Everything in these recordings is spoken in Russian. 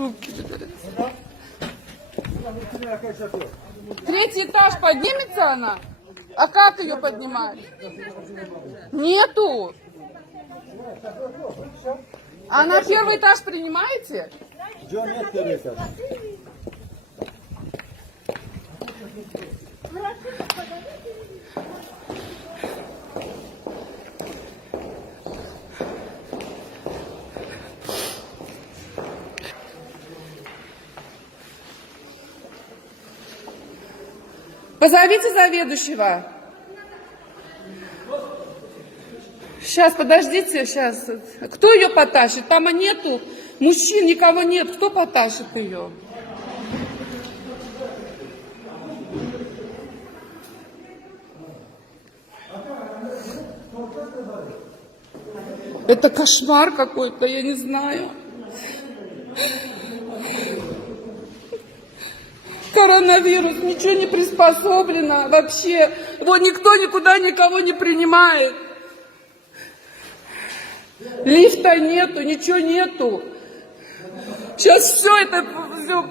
хрупкий. Третий этаж, поднимется она? А как ее поднимать? Нету. А на первый этаж принимаете? Нет первый этаж. Позовите заведующего. Сейчас, подождите, сейчас. Кто ее потащит? Там нету мужчин, никого нет. Кто потащит ее? Это кошмар какой-то, я не знаю. Коронавирус, ничего не приспособлено вообще. Вот никто никуда никого не принимает. Лифта нету, ничего нету. Сейчас все это... Все.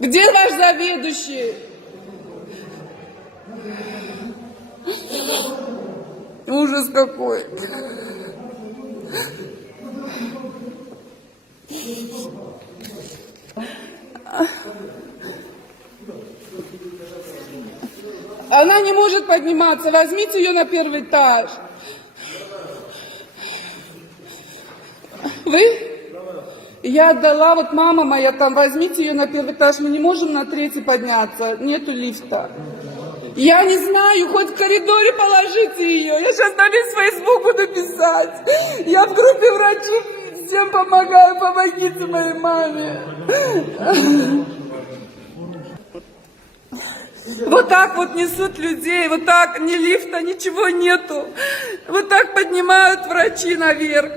Где ваш заведующий? Ужас какой. Она не может подниматься. Возьмите ее на первый этаж. Вы? Я отдала, вот мама моя там, возьмите ее на первый этаж. Мы не можем на третий подняться. Нету лифта. Я не знаю, хоть в коридоре положите ее. Я сейчас на весь Facebook буду писать. Я в группе врачей всем помогаю. Помогите моей маме. Вот так вот несут людей, вот так, ни лифта, ничего нету. Вот так поднимают врачи наверх.